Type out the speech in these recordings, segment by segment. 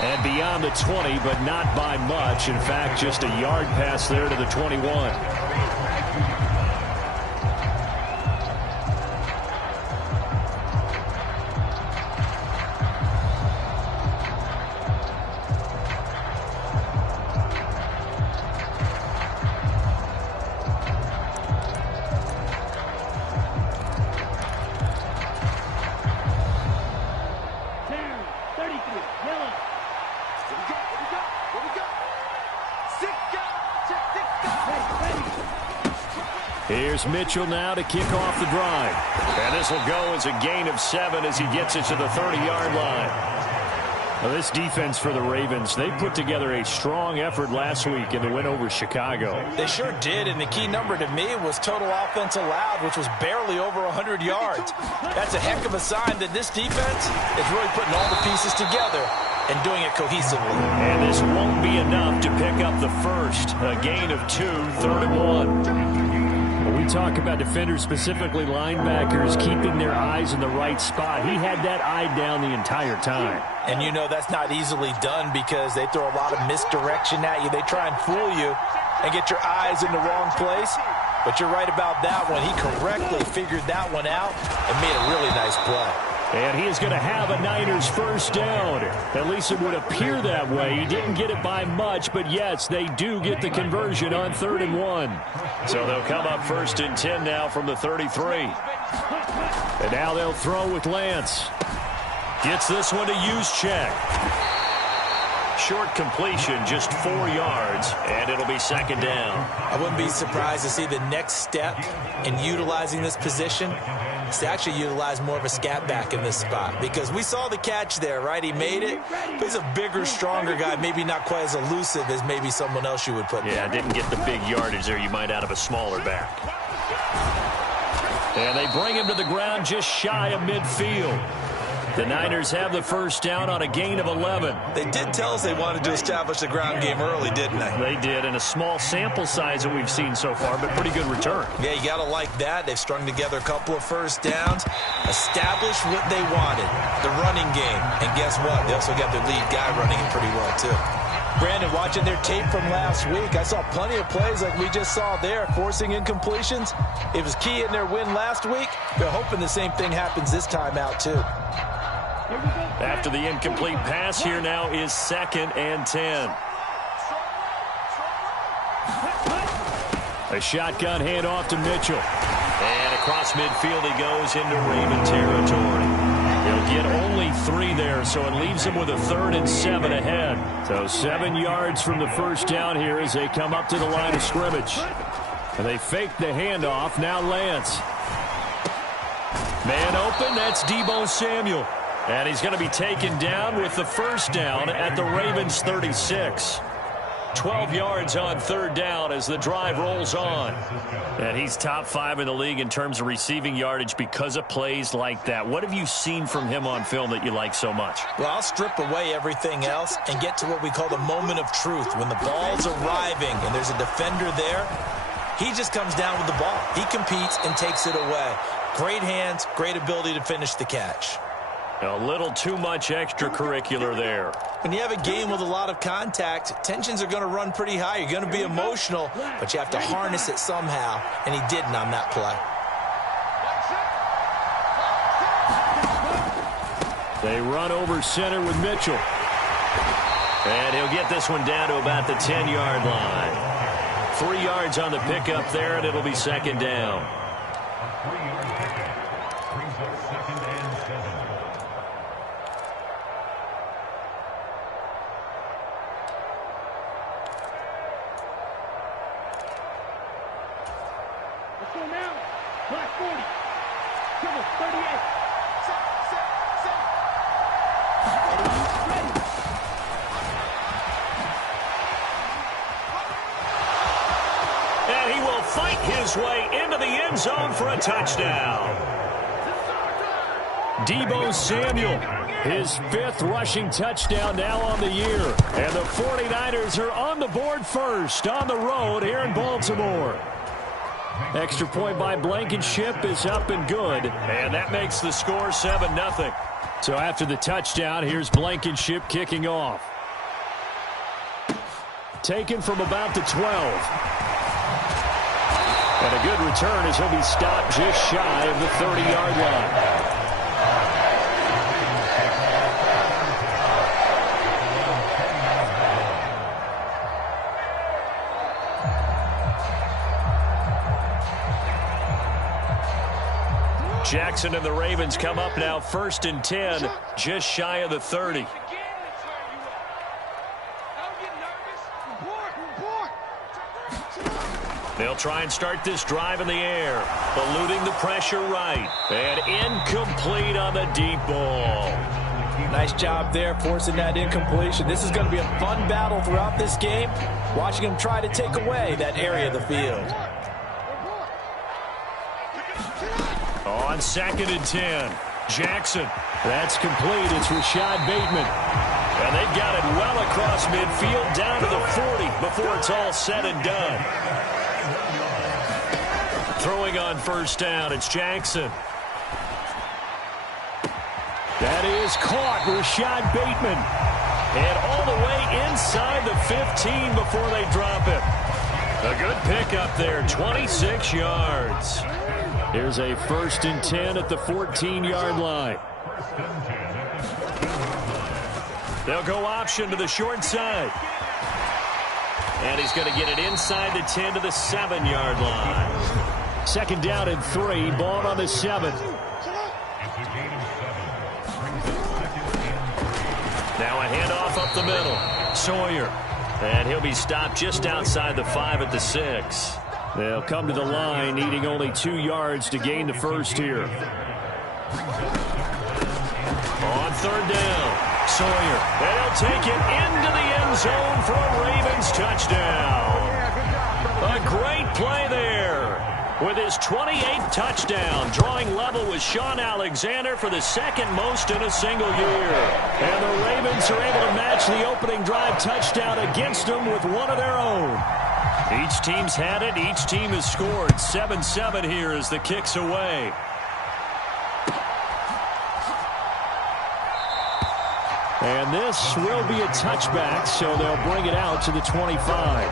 And beyond the 20, but not by much. In fact, just a yard pass there to the 21. Here's Mitchell now to kick off the drive. And this will go as a gain of 7 as he gets it to the 30-yard line. Well, this defense for the Ravens, they put together a strong effort last week in the win over Chicago. They sure did, and the key number to me was total offense allowed, which was barely over 100 yards. That's a heck of a sign that this defense is really putting all the pieces together and doing it cohesively. And this won't be enough to pick up the first. A gain of 2, 3rd and 1. We talk about defenders, specifically linebackers, keeping their eyes in the right spot. He had that eye down the entire time. And you know that's not easily done because they throw a lot of misdirection at you. They try and fool you and get your eyes in the wrong place. But you're right about that one. He correctly figured that one out and made a really nice play. And he is going to have a Niners first down. At least it would appear that way. He didn't get it by much, but yes, they do get the conversion on 3rd and 1. So they'll come up 1st and 10 now from the 33. And now they'll throw with Lance. Gets this one to Juszczyk. Short completion, just 4 yards, and it'll be 2nd down. I wouldn't be surprised to see the next step in utilizing this position is to actually utilize more of a scat back in this spot, because we saw the catch there, right? He made it, but he's a bigger, stronger guy, maybe not quite as elusive as maybe someone else you would put there. Yeah, didn't get the big yardage there you might out of a smaller back. And they bring him to the ground just shy of midfield. The Niners have the first down on a gain of 11. They did tell us they wanted to establish the ground game early, didn't they? They did, and a small sample size that we've seen so far, but pretty good return. Yeah, you got to like that. They've strung together a couple of first downs, established what they wanted, the running game. And guess what? They also got their lead guy running it pretty well, too. Brandon, watching their tape from last week, I saw plenty of plays like we just saw there, forcing incompletions. It was key in their win last week. They're hoping the same thing happens this time out, too. After the incomplete pass, here now is 2nd and 10. A shotgun handoff to Mitchell. And across midfield he goes into Raven territory. He'll get only 3 there, so it leaves him with a 3rd and 7 ahead. So 7 yards from the first down here as they come up to the line of scrimmage. And they fake the handoff. Now Lance. Man open, that's Deebo Samuel. And he's going to be taken down with the first down at the Ravens 36. 12 yards on 3rd down as the drive rolls on. And he's top 5 in the league in terms of receiving yardage because of plays like that. What have you seen from him on film that you like so much? Well, I'll strip away everything else and get to what we call the moment of truth. When the ball's arriving and there's a defender there, he just comes down with the ball. He competes and takes it away. Great hands, great ability to finish the catch. A little too much extracurricular there. When you have a game with a lot of contact, tensions are going to run pretty high. You're going to be emotional, but you have to harness it somehow, and he didn't on that play. They run over center with Mitchell. And he'll get this one down to about the 10-yard line. 3 yards on the pickup there, and it'll be 2nd down. Way into the end zone for a touchdown. Deebo Samuel, his 5th rushing touchdown now on the year. And the 49ers are on the board first on the road here in Baltimore. Extra point by Blankenship is up and good. And that makes the score 7-0. So after the touchdown, here's Blankenship kicking off. Taken from about the 12. And a good return as he'll be stopped just shy of the 30-yard line. Jackson and the Ravens come up now 1st and 10, just shy of the 30. They'll try and start this drive in the air, eluding the pressure right, and incomplete on the deep ball. Nice job there forcing that incompletion. This is going to be a fun battle throughout this game, watching him try to take away that area of the field. On 2nd and 10, Jackson. That's complete. It's Rashad Bateman. And they've got it well across midfield down to the 40 before it's all said and done. Throwing on 1st down, it's Jackson. That is caught, Rashad Bateman. And all the way inside the 15 before they drop it. A good pickup there, 26 yards. Here's a 1st and 10 at the 14-yard line. They'll go option to the short side. And he's going to get it inside the 10 to the 7-yard line. 2nd down and 3, ball on the 7. Now a handoff up the middle. Sawyer. And he'll be stopped just outside the 5 at the 6. They'll come to the line, needing only 2 yards to gain the first here. On 3rd down, Sawyer. They'll take it into the end zone for a Ravens touchdown. A great play there. With his 28th touchdown, drawing level with Sean Alexander for the 2nd most in a single year. And the Ravens are able to match the opening drive touchdown against them with one of their own. Each team's had it. Each team has scored. 7-7 here as the kick's away. And this will be a touchback, so they'll bring it out to the 25.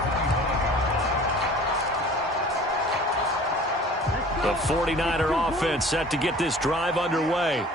The 49er offense set to get this drive underway.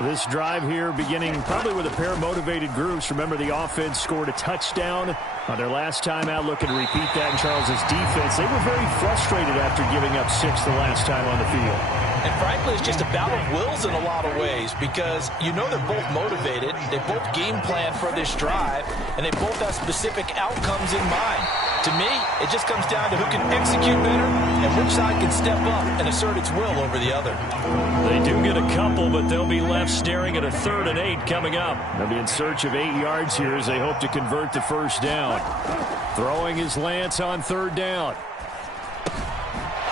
This drive here beginning probably with a pair of motivated groups. Remember, the offense scored a touchdown on their last time out, looking to repeat that in Charles's defense. They were very frustrated after giving up 6 the last time on the field. And frankly, it's just a battle of wills in a lot of ways because you know they're both motivated, they both game plan for this drive, and they both have specific outcomes in mind. To me, it just comes down to who can execute better and which side can step up and assert its will over the other. They do get a couple, but they'll be left staring at a 3rd and 8 coming up. They'll be in search of 8 yards here as they hope to convert the 1st down. Throwing his Lance on 3rd down.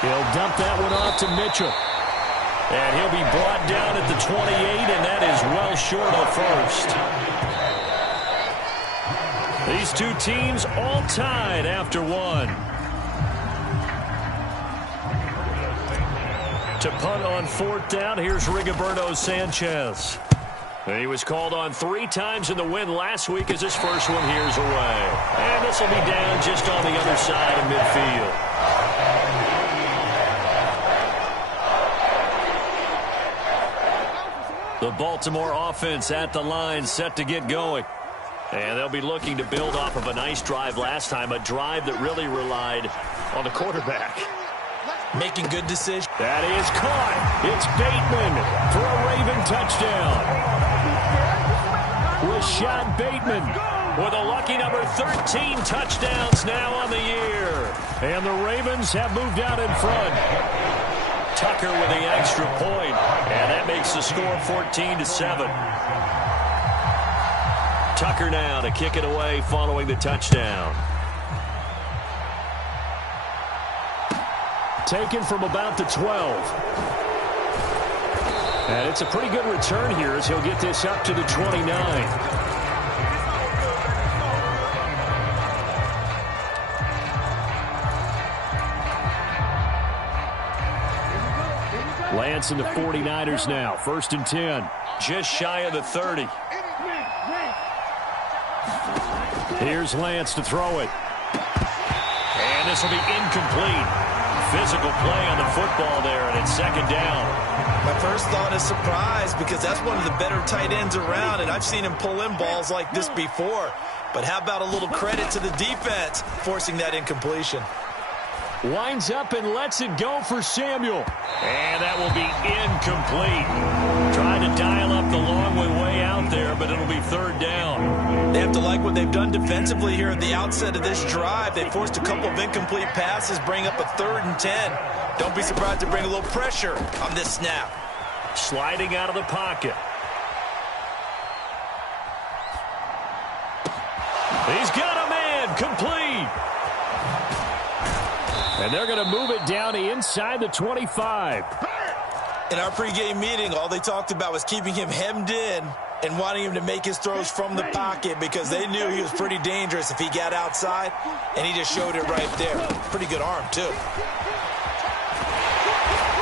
He'll dump that one off to Mitchell. And he'll be brought down at the 28, and that is well short of 1st. These two teams all tied after 1. To punt on 4th down, here's Rigoberto Sanchez. He was called on 3 times in the win last week as his first one here's away. And this will be down just on the other side of midfield. The Baltimore offense at the line set to get going. And they'll be looking to build off of a nice drive last time, a drive that really relied on the quarterback. Making good decisions. That is caught. It's Bateman for a Raven touchdown. Rashad Bateman with a lucky number 13 touchdowns now on the year. And the Ravens have moved out in front. Tucker with the extra point, and that makes the score 14-7. Tucker now to kick it away following the touchdown. Taken from about the 12. And it's a pretty good return here as he'll get this up to the 29. Lance and the 49ers now. 1st and 10. Just shy of the 30. Here's Lance to throw it. And this will be incomplete. Physical play on the football there, and it's 2nd down. My first thought is surprise, because that's one of the better tight ends around, and I've seen him pull in balls like this before. But how about a little credit to the defense forcing that incompletion? Winds up and lets it go for Samuel. And that will be incomplete. Trying to dial up the long way out there, but it'll be 3rd down. They have to like what they've done defensively here at the outset of this drive. They forced a couple of incomplete passes, bring up a 3rd and 10. Don't be surprised to bring a little pressure on this snap. Sliding out of the pocket. He's got a man, complete. And they're going to move it down to inside the 25. In our pregame meeting, all they talked about was keeping him hemmed in and wanting him to make his throws from the pocket, because they knew he was pretty dangerous if he got outside, and he just showed it right there. Pretty good arm, too.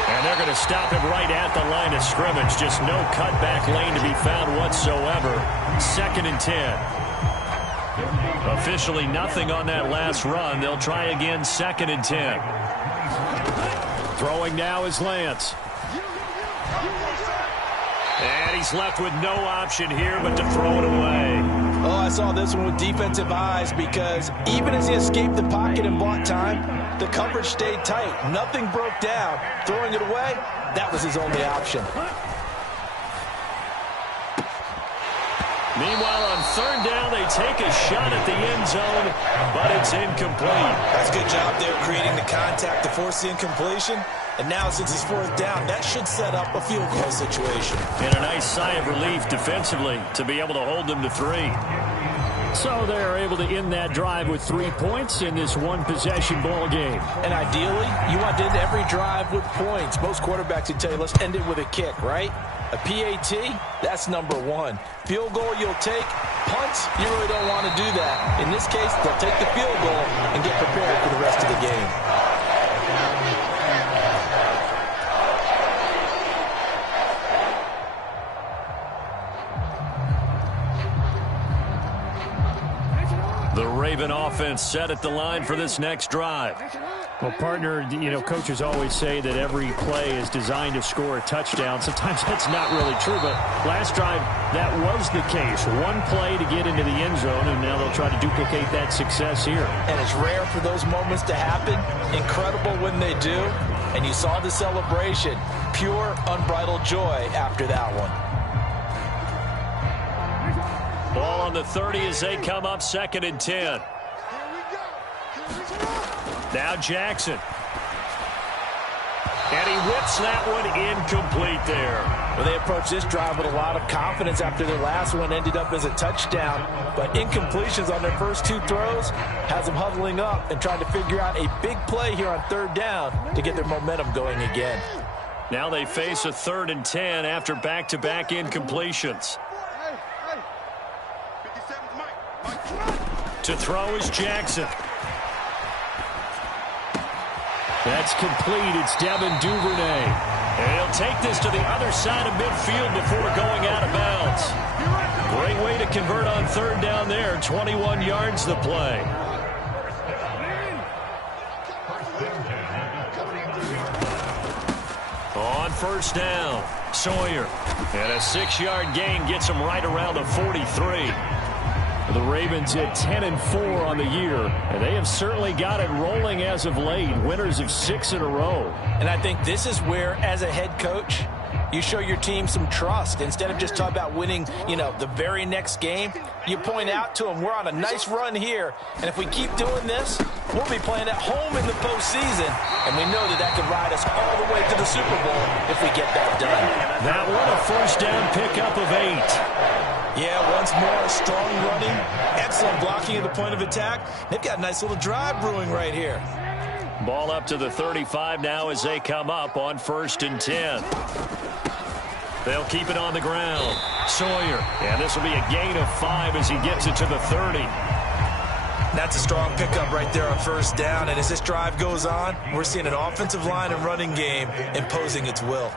And they're going to stop him right at the line of scrimmage. Just no cutback lane to be found whatsoever. 2nd and 10. Officially nothing on that last run. They'll try again, 2nd and 10. Throwing now is Lance. And he's left with no option here but to throw it away. Oh, I saw this one with defensive eyes, because even as he escaped the pocket and bought time, the coverage stayed tight. Nothing broke down. Throwing it away, that was his only option. Meanwhile, on 3rd down, they take a shot at the end zone, but it's incomplete. That's a good job there, creating the contact to force the incompletion. And now, since it's 4th down, that should set up a field goal situation. And a nice sigh of relief defensively to be able to hold them to 3. So they're able to end that drive with 3 points in this one-possession ball game. And ideally, you want to end every drive with points. Most quarterbacks would tell you, let's end it with a kick, right? A PAT, that's number 1. Field goal you'll take. Punts, you really don't want to do that. In this case, they'll take the field goal and get prepared for the rest of the game. The Raven offense set at the line for this next drive. Well, partner, you know, coaches always say that every play is designed to score a touchdown. Sometimes that's not really true, but last drive, that was the case. One play to get into the end zone, and now they'll try to duplicate that success here. And it's rare for those moments to happen. Incredible when they do. And you saw the celebration. Pure, unbridled joy after that one. Ball on the 30 as they come up, 2nd and 10. Now Jackson. And he whips that one incomplete there. Well, they approached this drive with a lot of confidence after their last one ended up as a touchdown. But incompletions on their first 2 throws has them huddling up and trying to figure out a big play here on 3rd down to get their momentum going again. Now they face a 3rd and 10 after back-to-back incompletions. To throw is Jackson. That's complete. It's Devin Duvernay. And he'll take this to the other side of midfield before going out of bounds. Great way to convert on 3rd down there. 21 yards the play. On 1st down, Sawyer. And a 6-yard gain gets him right around the 43. The Ravens at 10-4 on the year, and they have certainly got it rolling as of late. Winners of 6 in a row. And I think this is where, as a head coach, you show your team some trust. Instead of just talking about winning, you know, the very next game, you point out to them, we're on a nice run here, and if we keep doing this, we'll be playing at home in the postseason, and we know that that could ride us all the way to the Super Bowl if we get that done. That one a 1st down pickup of 8. Yeah, once more, strong running, excellent blocking at the point of attack. They've got a nice little drive brewing right here. Ball up to the 35 now as they come up on 1st and 10. They'll keep it on the ground. Sawyer, and this will be a gain of 5 as he gets it to the 30. That's a strong pickup right there on first down. And as this drive goes on, we're seeing an offensive line and running game imposing its will.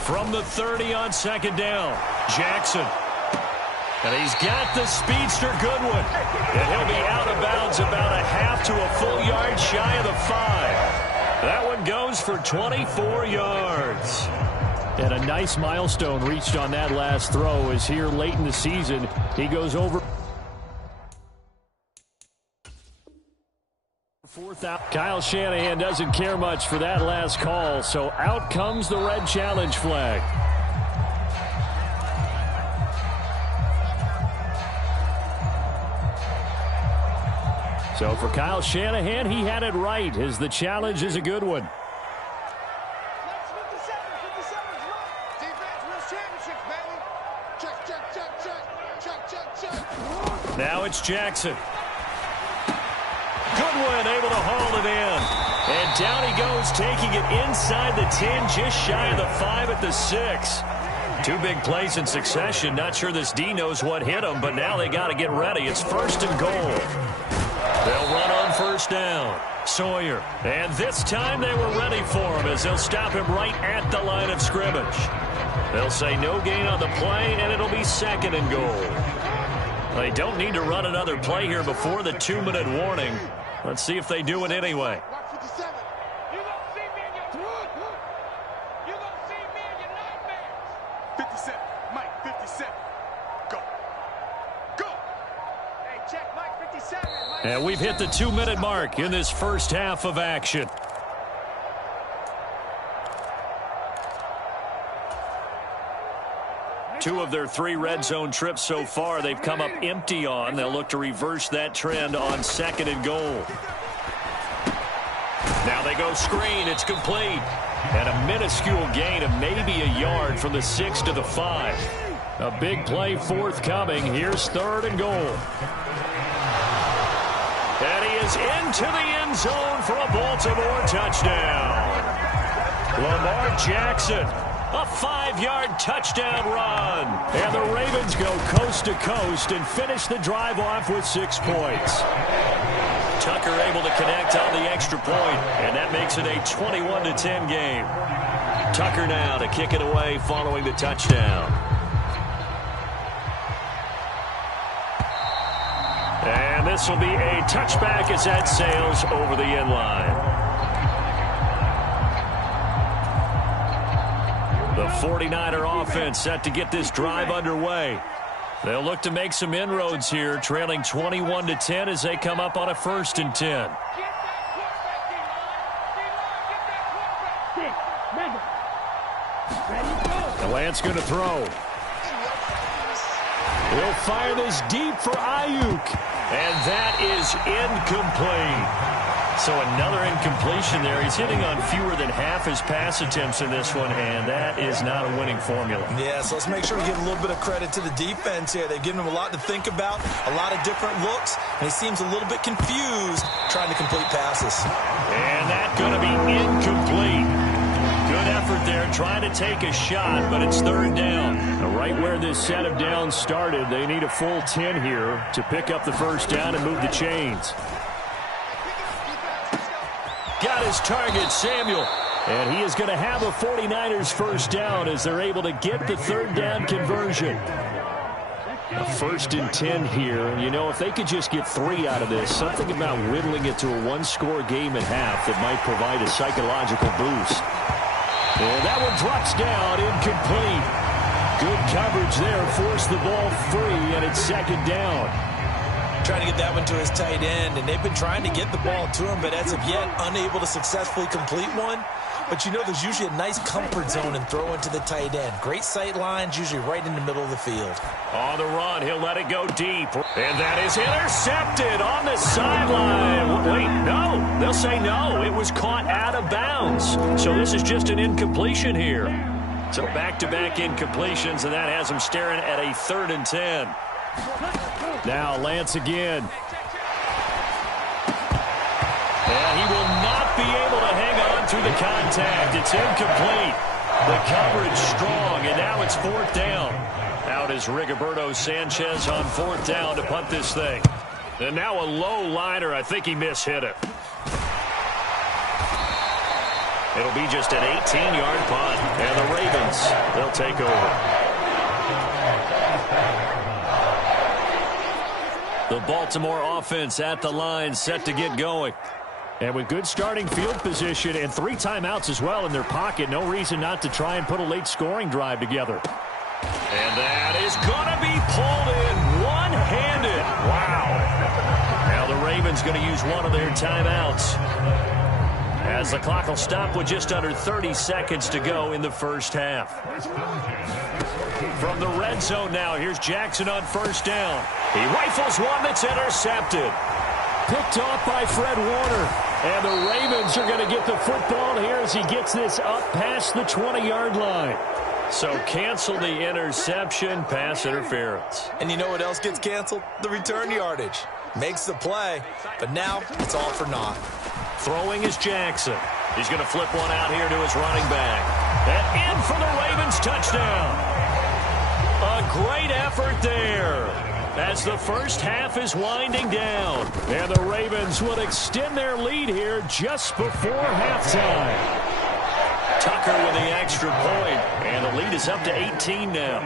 From the 30 on second down, Jackson. And he's got the speedster Goodwin. And he'll be out of bounds about a half to a full yard shy of the 5. That one goes for 24 yards. And a nice milestone reached on that last throw as here late in the season, he goes over. Fourth out. Kyle Shanahan doesn't care much for that last call, so out comes the red challenge flag. So for Kyle Shanahan, he had it right as the challenge is a good one. Now it's Jackson. Goodwin able to haul it in. And down he goes, taking it inside the 10, just shy of the 5 at the 6. Two big plays in succession. Not sure this D knows what hit him, but now they got to get ready. It's first and goal. They'll run on first down. Sawyer. And this time they were ready for him as they'll stop him right at the line of scrimmage. They'll say no gain on the play, and it'll be second and goal. They don't need to run another play here before the 2-minute warning. Let's see if they do it anyway. And we've hit the 2-minute mark in this first half of action. Two of their 3 red zone trips so far they've come up empty on. They'll look to reverse that trend on second and goal. Now they go screen. It's complete. And a minuscule gain of maybe a yard from the 6 to the 5. A big play forthcoming. Here's third and goal. And he is into the end zone for a Baltimore touchdown. Lamar Jackson, a 5-yard touchdown run. And the Ravens go coast to coast and finish the drive off with 6 points. Tucker able to connect on the extra point, and that makes it a 21-10 game. Tucker now to kick it away following the touchdown. And this will be a touchback as that sails over the end line. The 49er offense set to get this drive underway. They'll look to make some inroads here, trailing 21-10 as they come up on a 1st and 10. And Lance going to throw. He'll fire this deep for Ayuk. And that is incomplete. So another incompletion there. He's hitting on fewer than half his pass attempts in this one, and that is not a winning formula. Yeah, so let's make sure we give a little bit of credit to the defense here. They've given him a lot to think about, a lot of different looks, and he seems a little bit confused trying to complete passes. And that's going to be incomplete. Good effort there trying to take a shot, but it's third down. Now, right where this set of downs started, they need a full 10 here to pick up the first down and move the chains. Got his target, Samuel. And he is going to have a 49ers first down as they're able to get the third down conversion. A 1st and 10 here. You know, if they could just get 3 out of this, something about whittling it to a 1-score game at half that might provide a psychological boost. And that one drops down, incomplete. Good coverage there, forced the ball free, and it's second down. Trying to get that one to his tight end, and they've been trying to get the ball to him, but as of yet, unable to successfully complete one. But you know, there's usually a nice comfort zone in throwing to the tight end. Great sight lines, usually right in the middle of the field. On the run, he'll let it go deep. And that is intercepted on the sideline. Wait, no. They'll say no. It was caught out of bounds. So this is just an incompletion here. So back-to-back incompletions, and that has him staring at a 3rd and 10. Now Lance again. And he will not be able to hang on through the contact. It's incomplete. The coverage strong, and now it's 4th down. Out is Rigoberto Sanchez on 4th down to punt this thing. And now a low liner. I think he mishit it. It'll be just an 18-yard punt. And the Ravens, they'll take over. The Baltimore offense at the line, set to get going. And with good starting field position and 3 timeouts as well in their pocket, no reason not to try and put a late scoring drive together. And that is going to be pulled in one-handed. Wow. Now the Ravens going to use one of their timeouts, as the clock will stop with just under 30 seconds to go in the first half. From the red zone now, here's Jackson on 1st down. He rifles one that's intercepted. Picked off by Fred Warner. And the Ravens are going to get the football here as he gets this up past the 20-yard line. So cancel the interception, pass interference. And you know what else gets canceled? The return yardage. Makes the play, but now it's all for naught. Throwing is Jackson. He's going to flip one out here to his running back. And in for the Ravens touchdown. A great effort there, as the first half is winding down. And the Ravens will extend their lead here just before halftime. Tucker with the extra point, and the lead is up to 18 now.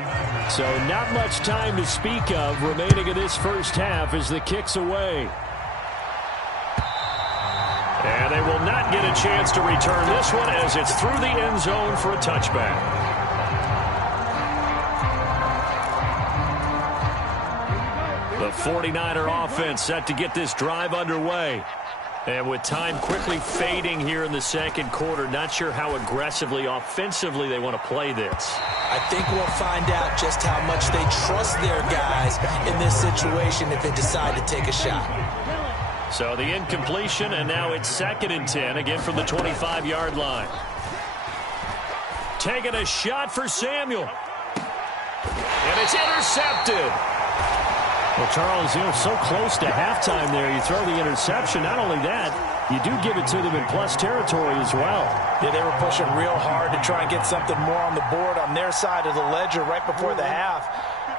So not much time to speak of remaining in this first half as the kick's away. And they will not get a chance to return this one as it's through the end zone for a touchback. The 49er offense set to get this drive underway. And with time quickly fading here in the second quarter, not sure how aggressively, offensively they want to play this. I think we'll find out just how much they trust their guys in this situation if they decide to take a shot. So the incompletion, and now it's 2nd and 10, again from the 25-yard line. Taking a shot for Samuel. And it's intercepted. Well, Charles, so close to halftime there. You throw the interception. Not only that, you do give it to them in plus territory as well. Yeah, they were pushing real hard to try and get something more on the board on their side of the ledger right before the half.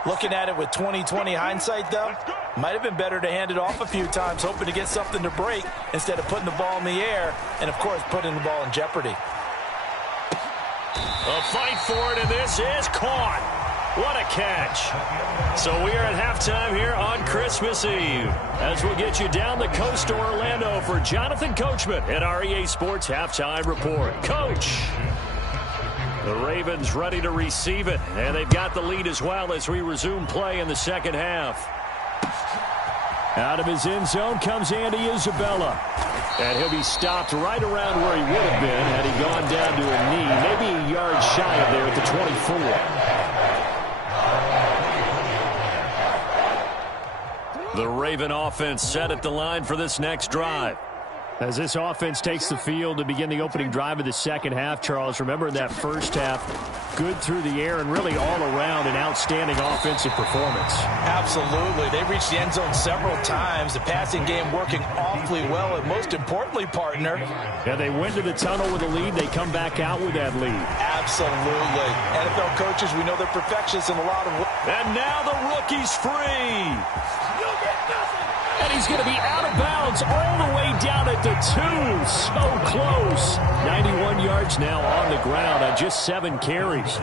Looking at it with 20/20 hindsight, though, might have been better to hand it off a few times, hoping to get something to break instead of putting the ball in the air and, of course, putting the ball in jeopardy. A fight for it, and this is caught. What a catch. So we are at halftime here on Christmas Eve, as we'll get you down the coast to Orlando for Jonathan Coachman at our EA Sports Halftime Report. Coach, the Ravens ready to receive it, and they've got the lead as well as we resume play in the second half. Out of his end zone comes Andy Isabella. And he'll be stopped right around where he would have been had he gone down to a knee, maybe a yard shy of there at the 24. The Raven offense set at the line for this next drive. As this offense takes the field to begin the opening drive of the second half, Charles, remember in that first half, good through the air and really all around an outstanding offensive performance. Absolutely. They reached the end zone several times. The passing game working awfully well, and most importantly, partner. Yeah, they went to the tunnel with a lead. They come back out with that lead. Absolutely. NFL coaches, we know they're perfectionists in a lot of ways. And now the rookie's free. And he's going to be out of bounds all the way down at the 2. So close. 91 yards now on the ground on just 7 carries.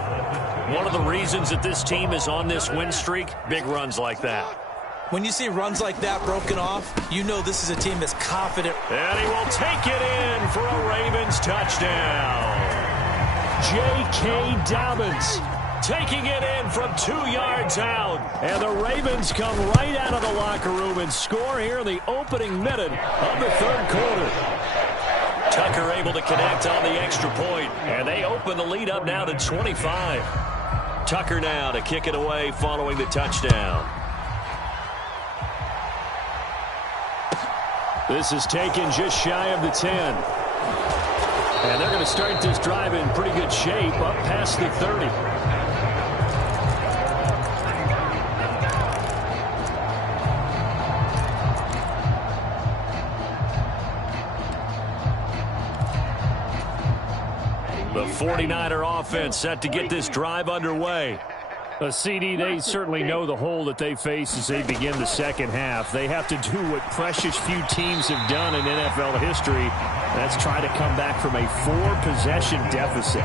One of the reasons that this team is on this win streak, big runs like that. When you see runs like that broken off, you know this is a team that's confident. And he will take it in for a Ravens touchdown. J.K. Dobbins taking it in from 2 yards out. And the Ravens come right out of the locker room and score here in the opening minute of the third quarter. Tucker able to connect on the extra point, and they open the lead up now to 25. Tucker now to kick it away following the touchdown. This is taken just shy of the 10. And they're going to start this drive in pretty good shape up past the 30. The 49er offense set to get this drive underway. CD, they certainly know the hole that they face as they begin the second half. They have to do what precious few teams have done in NFL history. That's try to come back from a 4-possession deficit.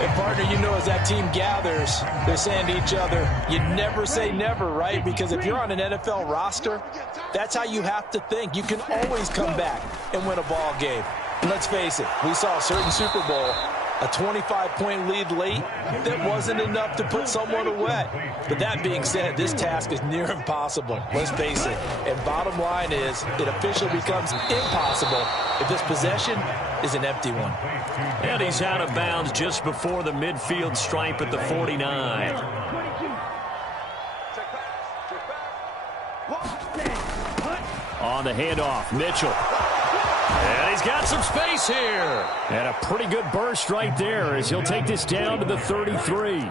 And, partner, you know, as that team gathers, they're saying to each other, you never say never, right? Because if you're on an NFL roster, that's how you have to think. You can always come back and win a ball game. And let's face it, we saw a certain Super Bowl, a 25-point lead late, that wasn't enough to put someone away. But that being said, this task is near impossible. Let's face it. And bottom line is, it officially becomes impossible if this possession is an empty one. And he's out of bounds just before the midfield stripe at the 49. On the handoff, Mitchell. And he's got some space here. And a pretty good burst right there as he'll take this down to the 33.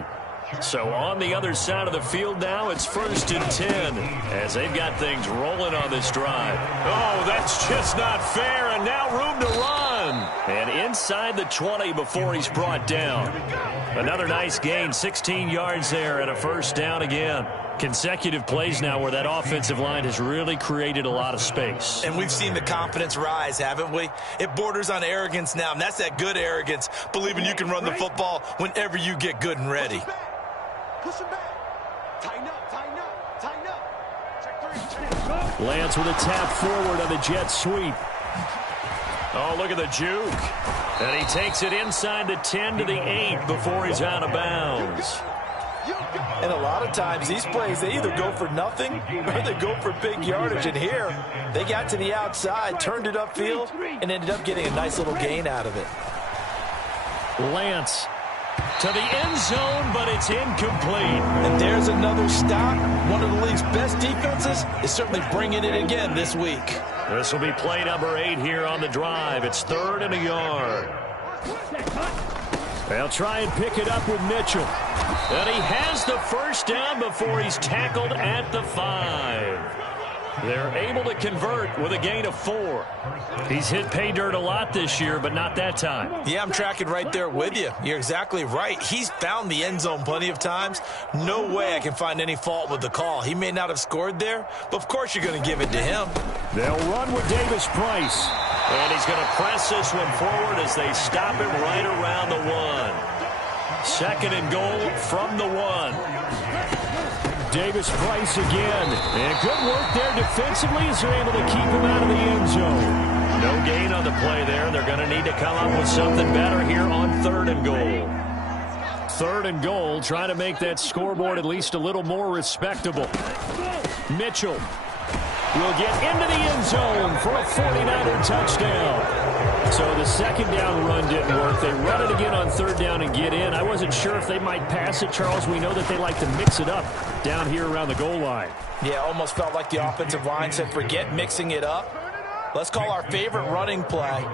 So on the other side of the field now, it's 1st and 10 as they've got things rolling on this drive. Oh, that's just not fair, and now room to run. And inside the 20 before he's brought down. Another nice gain, 16 yards there and a 1st down again. Consecutive plays now where that offensive line has really created a lot of space. And we've seen the confidence rise, haven't we? It borders on arrogance now, and that's that good arrogance, believing you can run the football whenever you get good and ready. Push him back. Tighten up, tighten up, tighten up. Check 3. Lance with a tap forward on the jet sweep. Oh, look at the juke. And he takes it inside the 10 to the 8 before he's out of bounds. And a lot of times these plays, they either go for nothing or they go for big yardage. And here, they got to the outside, turned it upfield, and ended up getting a nice little gain out of it. Lance to the end zone, but it's incomplete. And there's another stop. One of the league's best defenses is certainly bringing it again this week. This will be play number 8 here on the drive. It's 3rd and a yard. They'll try and pick it up with Mitchell. And he has the 1st down before he's tackled at the 5. They're able to convert with a gain of 4. He's hit pay dirt a lot this year, but not that time. Yeah, I'm tracking right there with you. You're exactly right. He's found the end zone plenty of times. No way I can find any fault with the call. He may not have scored there, but of course you're going to give it to him. They'll run with Davis Price. And he's going to press this one forward as they stop him right around the 1. 2nd and goal from the 1. Davis Price again. And good work there defensively as they're able to keep him out of the end zone. No gain on the play there. They're going to need to come up with something better here on 3rd and goal. 3rd and goal, trying to make that scoreboard at least a little more respectable. Mitchell will get into the end zone for a 49er touchdown. So the 2nd down run didn't work. They run it again on 3rd down and get in. I wasn't sure if they might pass it, Charles. We know that they like to mix it up down here around the goal line. Yeah, almost felt like the offensive line said, forget mixing it up. Let's call our favorite running play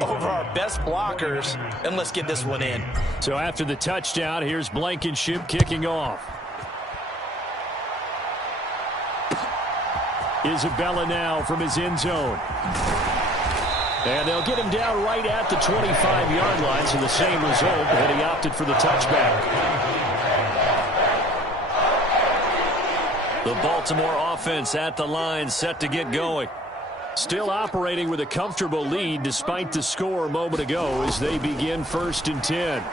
over our best blockers, and let's get this one in. So after the touchdown, here's Blankenship kicking off. Isabella now from his end zone. And they'll get him down right at the 25-yard line, so the same result, and he opted for the touchback. The Baltimore offense at the line, set to get going. Still operating with a comfortable lead despite the score a moment ago as they begin 1st and 10.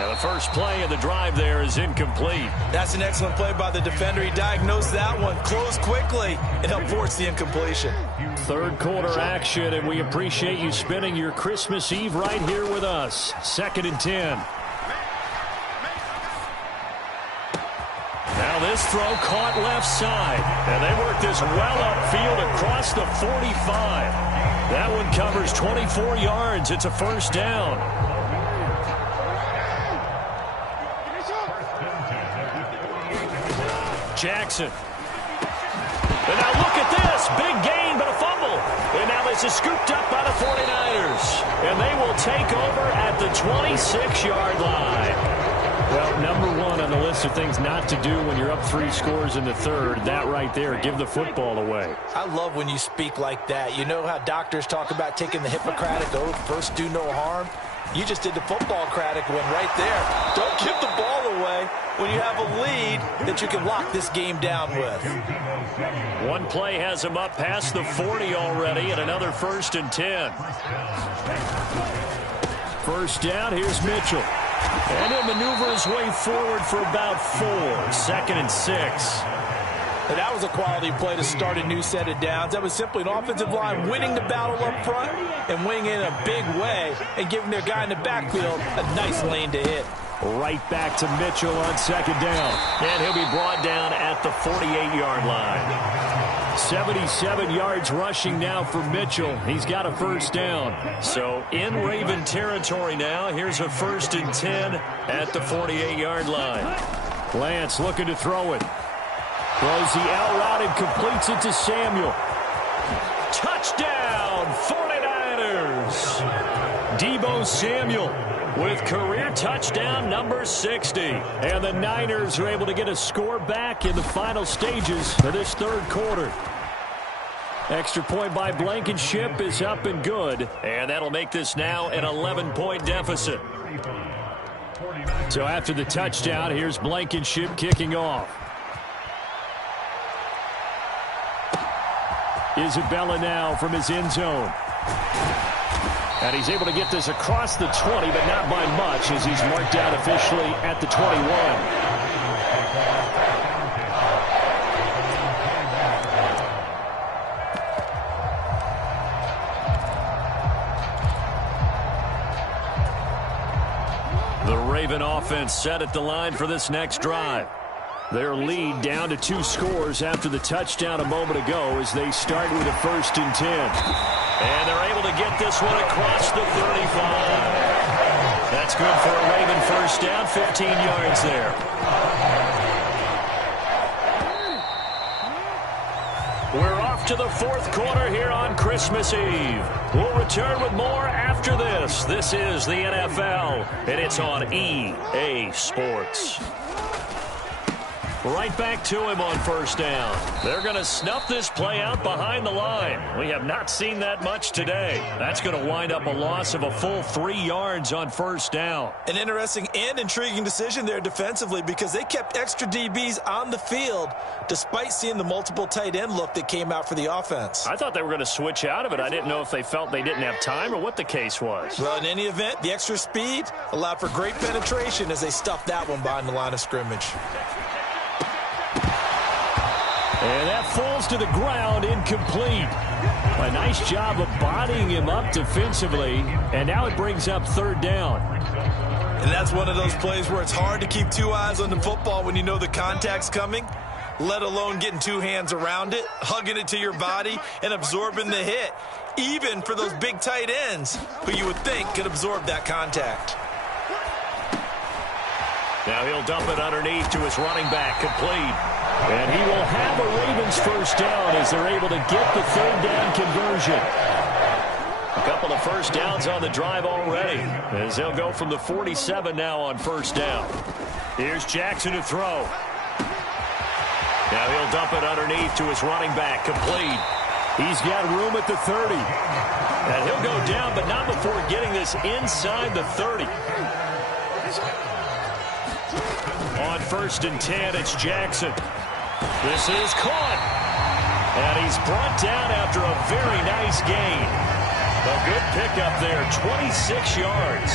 And the first play of the drive there is incomplete. That's an excellent play by the defender. He diagnosed that one, closed quickly, and helped force the incompletion. 3rd quarter action, and we appreciate you spending your Christmas Eve right here with us. 2nd and 10. Now this throw caught left side, and they work this well upfield across the 45. That one covers 24 yards. It's a 1st down. Jackson. And now look at this. Big gain, but a fumble. And now this is scooped up by the 49ers. And they will take over at the 26-yard line. Well, number one on the list of things not to do when you're up 3 scores in the third, that right there, give the football away. I love when you speak like that. You know how doctors talk about taking the Hippocratic oath, first do no harm? You just did the football-cratic one right there. Don't give the ball away when you have a lead that you can lock this game down with. One play has him up past the 40 already, and another 1st and 10. First down, here's Mitchell. And he'll maneuver his way forward for about 4. 2nd and 6. And that was a quality play to start a new set of downs. That was simply an offensive line winning the battle up front and winning in a big way and giving their guy in the backfield a nice lane to hit. Right back to Mitchell on 2nd down. And he'll be brought down at the 48-yard line. 77 yards rushing now for Mitchell. He's got a 1st down. So in Raven territory now. Here's a 1st and 10 at the 48-yard line. Lance looking to throw it. Throws the out route and completes it to Samuel. Touchdown, 49ers. Deebo Samuel with career touchdown number 60. And the Niners are able to get a score back in the final stages of this third quarter. Extra point by Blankenship is up and good. And that'll make this now an 11-point deficit. So after the touchdown, here's Blankenship kicking off. Isabella now from his end zone. And he's able to get this across the 20, but not by much as he's marked down officially at the 21. The Raven offense set at the line for this next drive. Their lead down to 2 scores after the touchdown a moment ago as they start with a 1st and 10. And they're able to get this one across the 35. That's good for a Raven 1st down, 15 yards there. We're off to the 4th quarter here on Christmas Eve. We'll return with more after this. This is the NFL, and it's on EA Sports. Right back to him on 1st down. They're going to snuff this play out behind the line. We have not seen that much today. That's going to wind up a loss of a full 3 yards on 1st down. An interesting and intriguing decision there defensively because they kept extra DBs on the field despite seeing the multiple tight end look that came out for the offense. I thought they were going to switch out of it. I didn't know if they felt they didn't have time or what the case was. Well, in any event, the extra speed allowed for great penetration as they stuffed that one behind the line of scrimmage. And that falls to the ground, incomplete. A nice job of bodying him up defensively, and now it brings up 3rd down. And that's one of those plays where it's hard to keep 2 eyes on the football when you know the contact's coming, let alone getting 2 hands around it, hugging it to your body, and absorbing the hit, even for those big tight ends who you would think could absorb that contact. Now he'll dump it underneath to his running back, complete. And he will have a Ravens 1st down as they're able to get the 3rd down conversion. A couple of 1st downs on the drive already as they'll go from the 47 now on 1st down. Here's Jackson to throw. Now he'll dump it underneath to his running back, complete. He's got room at the 30. And he'll go down, but not before getting this inside the 30. On 1st and 10, it's Jackson. This is caught. And he's brought down after a very nice gain. A good pickup there, 26 yards.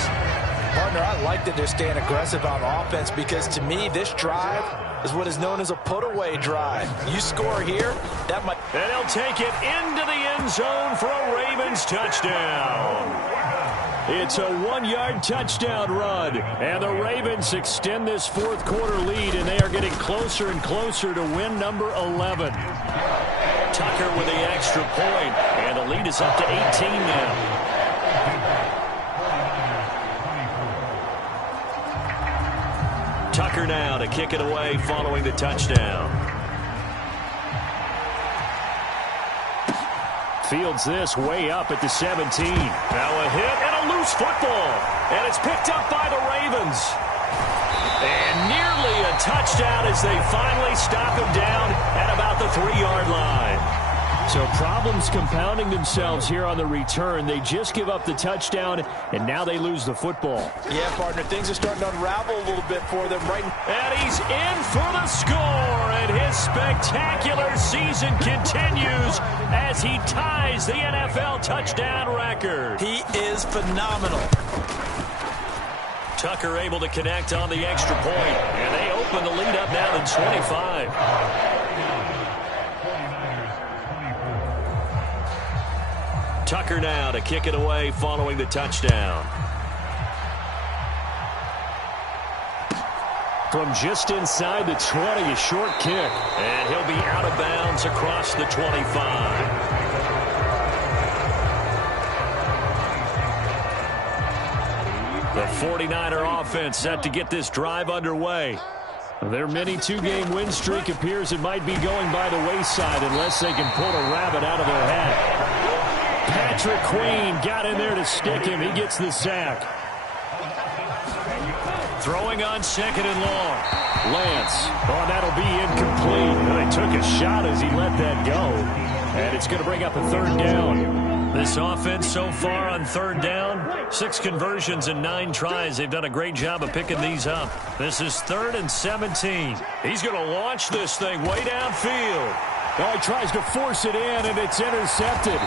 Partner, I like that they're staying aggressive on offense because to me, this drive is what is known as a put-away drive. You score here, that might... And he'll take it into the end zone for a Ravens touchdown. It's a 1-yard touchdown run, and the Ravens extend this 4th quarter lead, and they are getting closer and closer to win number 11. Tucker with the extra point, and the lead is up to 18 now. Tucker now to kick it away following the touchdown. Fields this way up at the 17. Now a hit and a loose football. And it's picked up by the Ravens. And nearly a touchdown as they finally stop him down at about the 3-yard line. So problems compounding themselves here on the return. They just give up the touchdown, and now they lose the football. Yeah, partner, things are starting to unravel a little bit for them. And he's in for the score, and his spectacular season continues as he ties the NFL touchdown record. He is phenomenal. Tucker able to connect on the extra point, and they open the lead up now to 25. Tucker now to kick it away following the touchdown. From just inside the 20, a short kick. And he'll be out of bounds across the 25. The 49er offense set to get this drive underway. Their mini 2-game win streak appears it might be going by the wayside unless they can pull a rabbit out of their hat. Patrick Queen got in there to stick him. He gets the sack. Throwing on 2nd and long. Lance. Oh, that'll be incomplete. He took a shot as he let that go. And it's going to bring up a 3rd down. This offense so far on 3rd down, 6 conversions and 9 tries. They've done a great job of picking these up. This is 3rd and 17. He's going to launch this thing way downfield. Oh, he tries to force it in, and it's intercepted.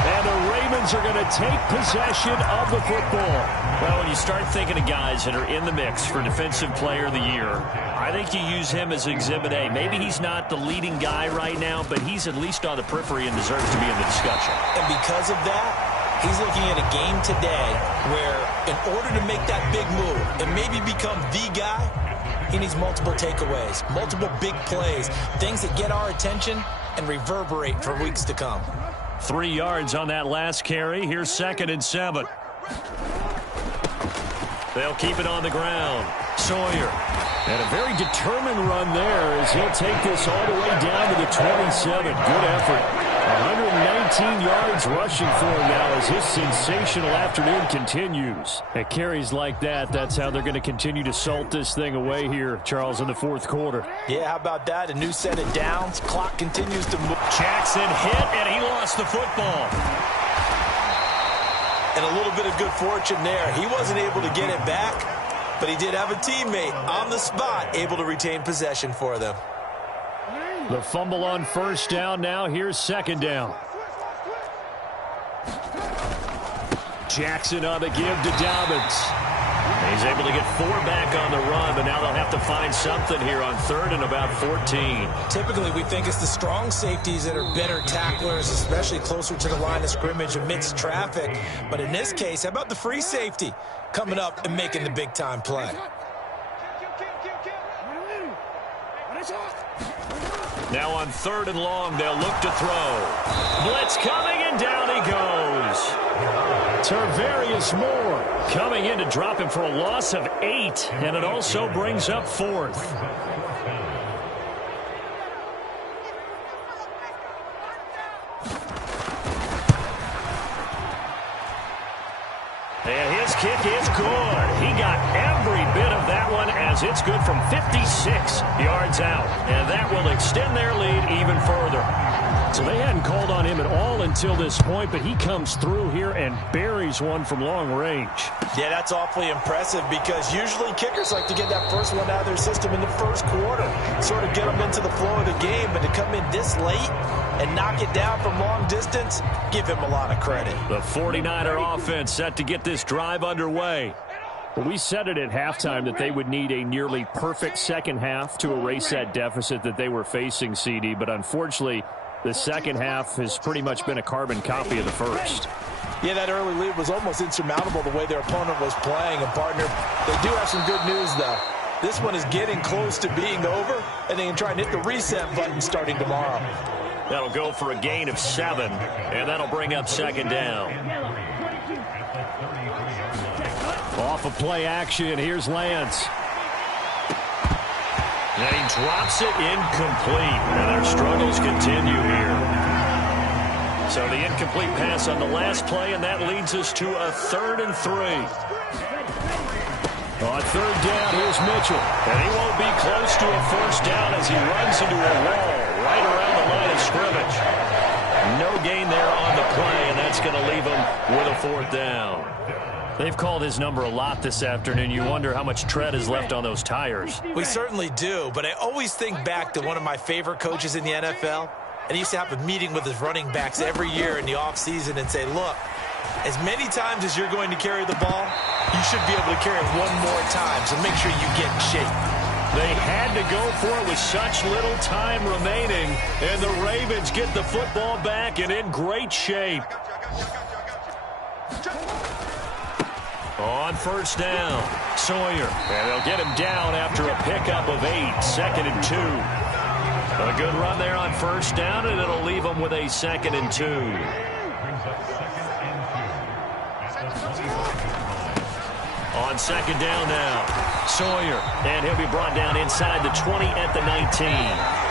And the Ravens are going to take possession of the football. Well, when you start thinking of guys that are in the mix for Defensive Player of the Year, I think you use him as Exhibit A. Maybe he's not the leading guy right now, but he's at least on the periphery and deserves to be in the discussion. And because of that, he's looking at a game today where in order to make that big move and maybe become the guy, he needs multiple takeaways, multiple big plays, things that get our attention and reverberate for weeks to come. 3 yards on that last carry. Here's 2nd and 7. They'll keep it on the ground. Sawyer. And a very determined run there as he'll take this all the way down to the 27. Good effort. 119 yards rushing for him now as his sensational afternoon continues. At carries like that, that's how they're going to continue to salt this thing away here, Charles, in the 4th quarter. Yeah, how about that? A new set of downs. Clock continues to move. Jackson hit, and he lost the football. And a little bit of good fortune there. He wasn't able to get it back, but he did have a teammate on the spot able to retain possession for them. The fumble on 1st down now. Here's 2nd down. Jackson on the give to Dobbins. He's able to get 4 back on the run, but now they'll have to find something here on 3rd and about 14. Typically, we think it's the strong safeties that are better tacklers, especially closer to the line of scrimmage amidst traffic. But in this case, how about the free safety coming up and making the big-time play? Now on 3rd and long, they'll look to throw. Blitz coming, and down he goes. Tarvarius Moore coming in to drop him for a loss of 8, and it also brings up 4th. And his kick is good. He got every bit of that one as it's good from 56 yards out. And that will extend their lead even further. So they hadn't called on him at all until this point, but he comes through here and buries one from long range. Yeah, that's awfully impressive because usually kickers like to get that first one out of their system in the 1st quarter, sort of get them into the flow of the game, but to come in this late and knock it down from long distance, give him a lot of credit. The 49er offense set to get this drive underway. We said it at halftime that they would need a nearly perfect second half to erase that deficit that they were facing, CD, but unfortunately, the second half has pretty much been a carbon copy of the first. Yeah, that early lead was almost insurmountable the way their opponent was playing. And, partner, they do have some good news, though. This one is getting close to being over, and they can try and hit the reset button starting tomorrow. That'll go for a gain of 7, and that'll bring up 2nd down. Off of play action, here's Lance. And he drops it incomplete. And their struggles continue here. So the incomplete pass on the last play, and that leads us to a 3rd and 3. On third down, here's Mitchell. And he won't be close to a first down as he runs into a wall right around the line of scrimmage. No gain there on the play, and that's going to leave him with a fourth down. They've called his number a lot this afternoon. You wonder how much tread is left on those tires. We certainly do, but I always think back to one of my favorite coaches in the NFL. And he used to have a meeting with his running backs every year in the offseason and say, look, as many times as you're going to carry the ball, you should be able to carry it one more time, so make sure you get in shape. They had to go for it with such little time remaining, and the Ravens get the football back and in great shape. On first down, Sawyer, and they'll get him down after a pickup of 8, 2nd and 2. A good run there on first down, and it'll leave him with a 2nd and 2. On second down now, Sawyer, and he'll be brought down inside the 20 at the 19.